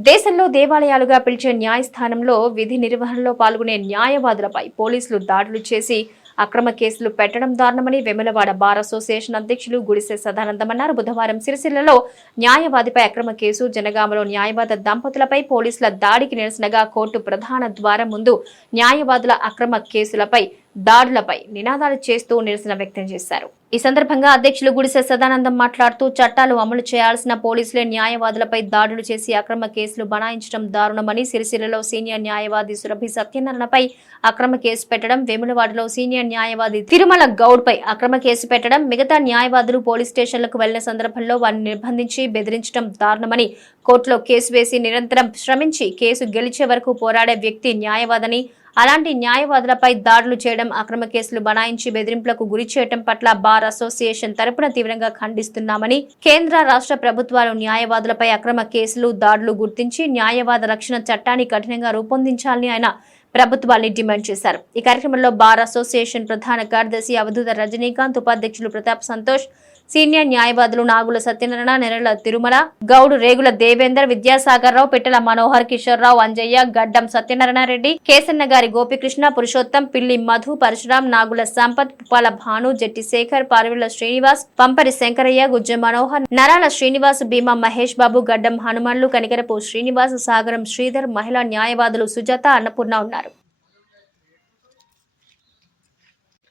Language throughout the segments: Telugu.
దేశంలో దేవాలయాలుగా పిలిచే న్యాయస్థానంలో విధి నిర్వహణలో పాల్గొనే న్యాయవాదులపై పోలీసులు దాడులు చేసి అక్రమ కేసులు పెట్టడం దారుణమని వెములవాడ బార్ అసోసియేషన్ అధ్యక్షులు గుడిసె సదానందం అన్నారు బుధవారం సిరిసిల్లలో న్యాయవాదిపై అక్రమ కేసు జనగామలో న్యాయవాద దంపతులపై పోలీసుల దాడికి నిరసనగా కోర్టు ప్రధాన ద్వారం ముందు న్యాయవాదుల అక్రమ కేసులపై దాడులపై నినాదాలు చేస్తూ నిరసన వ్యక్తం చేశారు. ఈ సందర్భంగా అధ్యక్షులు గుడిసె సదానందం మాట్లాడుతూ చట్టాలు అమలు చేయాల్సిన పోలీసులే న్యాయవాదులపై దాడులు చేసి అక్రమ కేసులు బనాయించడం దారుణమని సిరిసిల్లలో సీనియర్ న్యాయవాది సురభి సత్యనారాయణపై అక్రమ కేసు పెట్టడం వేములవాడలో సీనియర్ న్యాయవాది తిరుమల గౌడ్పై అక్రమ కేసు పెట్టడం మిగతా న్యాయవాదులు పోలీస్ స్టేషన్లకు వెళ్ళిన సందర్భంలో వారిని నిర్బంధించి బెదిరించడం దారుణమని కోర్టులో కేసు వేసి నిరంతరం శ్రమించి కేసు గెలిచే వరకు పోరాడే వ్యక్తి న్యాయవాదని అలాంటి న్యాయవాదులపై దాడులు చేయడం అక్రమ కేసులు బనాయించి బెదిరింపులకు గురి చేయడం పట్ల బార్ అసోసియేషన్ తరపున తీవ్రంగా ఖండిస్తున్నామని కేంద్ర రాష్ట్ర ప్రభుత్వాలు న్యాయవాదులపై అక్రమ కేసులు దాడులు గుర్తించి న్యాయవాద రక్షణ చట్టాన్ని కఠినంగా రూపొందించాలని ఆయన ప్రభుత్వాన్ని డిమాండ్ చేశారు. ఈ కార్యక్రమంలో బార్ అసోసియేషన్ ప్రధాన కార్యదర్శి అవధూత రజనీకాంత్ ఉపాధ్యక్షులు ప్రతాప్ సంతోష్ సీనియర్ న్యాయవాదులు నాగుల సత్యనారాయణ నెరల తిరుమల గౌడు రేగుల దేవేందర్ విద్యాసాగర్ రావు పెట్టెల మనోహర్ కిషోర్ రావు అంజయ్య గడ్డం సత్యనారాయణ రెడ్డి కేసన్న గారి గోపికృష్ణ పురుషోత్తం పిల్లి మధు పరశురాం నాగుల సంపత్ పుపాల భాను జట్టి శేఖర్ పార్విళ్ళ శ్రీనివాస్ పంపరి శంకరయ్య గుజ్జ మనోహర్ నరాల శ్రీనివాస్ భీమా మహేష్ బాబు గడ్డం హనుమాన్లు కనికరపు శ్రీనివాస్ సాగరం శ్రీధర్ మహిళా న్యాయవాదులు సుజాత అన్నపూర్ణ ఉన్నారు.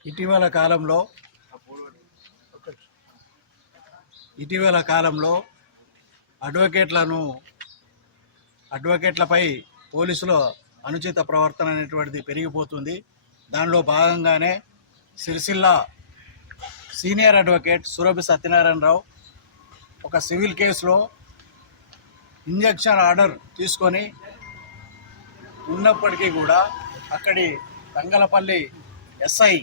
ఇటీవల కాలంలో ఇటీవల కాలంలో అడ్వకేట్లను అడ్వకేట్లపై పోలీసుల అనుచిత ప్రవర్తన అనేటువంటిది పెరిగిపోతుంది. దానిలో భాగంగానే సిరిసిల్ల సీనియర్ అడ్వకేట్ సురభి సత్యనారాయణరావు ఒక సివిల్ కేసులో ఇంజక్షన్ ఆర్డర్ తీసుకొని ఉన్నప్పటికీ కూడా అక్కడి తంగలపల్లి ఎస్ఐ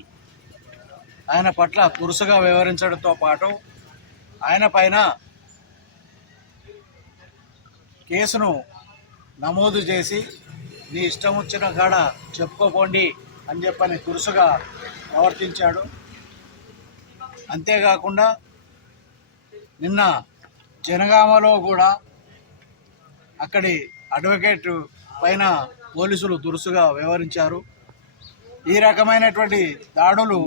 ఆయన పట్ల తురుసుగా వ్యవహరించడంతో పాటు ఆయన పైన కేసును నమోదు చేసి నీ ఇష్టం వచ్చిన కాడ చెప్పుకోపోండి అని చెప్పని తురుసుగా ప్రవర్తించాడు. అంతేకాకుండా నిన్న జనగామలో కూడా అక్కడి అడ్వకేట్ పైన పోలీసులు దురుసుగా వ్యవహరించారు. ఈ రకమైనటువంటి దాడులు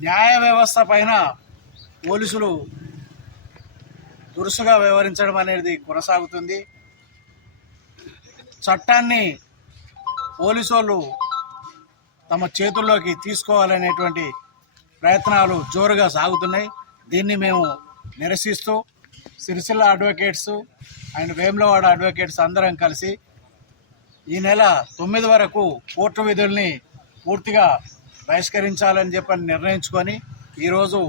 న్యాయ వ్యవస్థ పైన పోలీసులు దురుసుగా వ్యవహరించడం అనేది కొనసాగుతుంది. చట్టాన్ని పోలీసు వాళ్ళు తమ చేతుల్లోకి తీసుకోవాలనేటువంటి ప్రయత్నాలు జోరుగా సాగుతున్నాయి. దీన్ని మేము నిరసిస్తూ Sircilla advocates and Vemulawada advocates అందరం కలిసి ఈ నెల తొమ్మిది వరకు కోర్టు విధుల్ని పూర్తిగా బహిష్కరించాలని చెప్పని నిర్ణయించుకొని ఈరోజు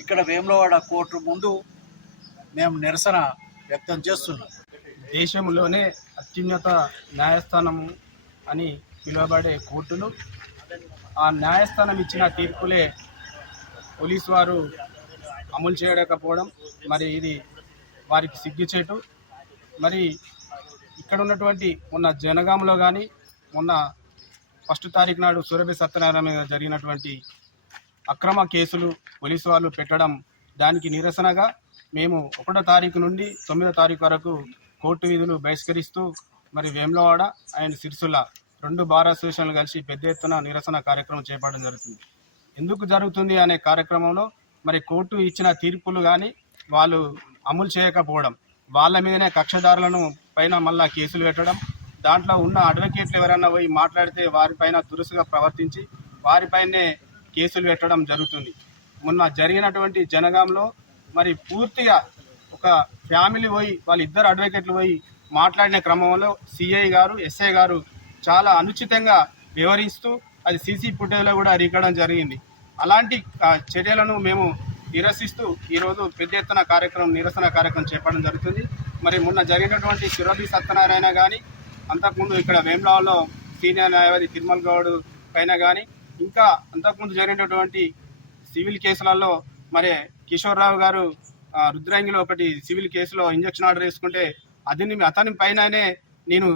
ఇక్కడ వేములవాడ కోర్టు ముందు మేము నిరసన వ్యక్తం చేస్తున్నాం. దేశంలోనే అత్యున్నత న్యాయస్థానము అని పిలువబడే కోర్టులు ఆ న్యాయస్థానం ఇచ్చిన తీర్పులే పోలీసు వారు అమలు చేయలేకపోవడం మరి ఇది వారికి సిగ్గుచేటు. మరి ఇక్కడ ఉన్నటువంటి మొన్న జనగాంలో కానీ మొన్న ఫస్ట్ తారీఖు నాడు సురభి సత్యనారాయణ మీద జరిగినటువంటి అక్రమ కేసులు పోలీసు వాళ్ళు పెట్టడం దానికి నిరసనగా మేము ఒకటో తారీఖు నుండి తొమ్మిదో తారీఖు వరకు కోర్టు విధులు బహిష్కరిస్తూ మరి వేములవాడ అండ్ సిరిసుల రెండు బార్ అసోసియేషన్లు కలిసి పెద్ద ఎత్తున నిరసన కార్యక్రమం చేపట్టడం జరుగుతుంది. ఎందుకు జరుగుతుంది అనే కార్యక్రమంలో మరి కోర్టు ఇచ్చిన తీర్పులు కానీ వాళ్ళు అమలు చేయకపోవడం వాళ్ళ మీదనే కక్షదారులను పైన మళ్ళా కేసులు పెట్టడం దాంట్లో ఉన్న అడ్వకేట్లు ఎవరైనా పోయి మాట్లాడితే వారిపైన దురుసుగా ప్రవర్తించి వారిపైనే కేసులు పెట్టడం జరుగుతుంది. మొన్న జరిగినటువంటి జనగాంలో మరి పూర్తిగా ఒక ఫ్యామిలీ పోయి వాళ్ళిద్దరు అడ్వకేట్లు పోయి మాట్లాడిన క్రమంలో సిఐ గారు ఎస్ఐ గారు చాలా అనుచితంగా వివరిస్తూ అది సీసీ ఫుటేజ్లో కూడా రికార్డం జరిగింది. అలాంటి చర్యలను మేము నిరసిస్తూ ఈరోజు పెద్ద ఎత్తున కార్యక్రమం నిరసన కార్యక్రమం చేపట్టడం జరుగుతుంది. మరి మొన్న జరిగినటువంటి సురభి సత్యనారాయణ కానీ అంతకుముందు ఇక్కడ వేములవాడలో సీనియర్ న్యాయవాది తిరుమల గౌడ్ పైన కానీ ఇంకా అంతకుముందు జరిగినటువంటి సివిల్ కేసులలో మరి కిషోర్ రావు గారు రుద్రాంగిలో రుద్రంగిలో ఒకటి సివిల్ కేసులో ఇంజక్షన్ ఆర్డర్ వేసుకుంటే అతని అతని పైననే నేను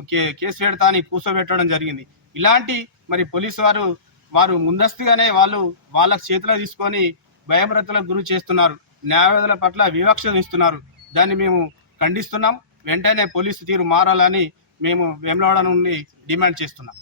కేసు పెడతా అని కూర్చోబెట్టడం జరిగింది. ఇలాంటి మరి పోలీసు వారు వారు ముందస్తుగానే వాళ్ళు వాళ్ళ చేతిలో తీసుకొని భయభ్రతలకు గురి చేస్తున్నారు. న్యాయవాదుల పట్ల వివక్ష ఇస్తున్నారు దాన్ని మేము ఖండిస్తున్నాం. వెంటనే పోలీసు తీరు మారాలని మేము వేములవాడ నుండి డిమాండ్ చేస్తున్నాం.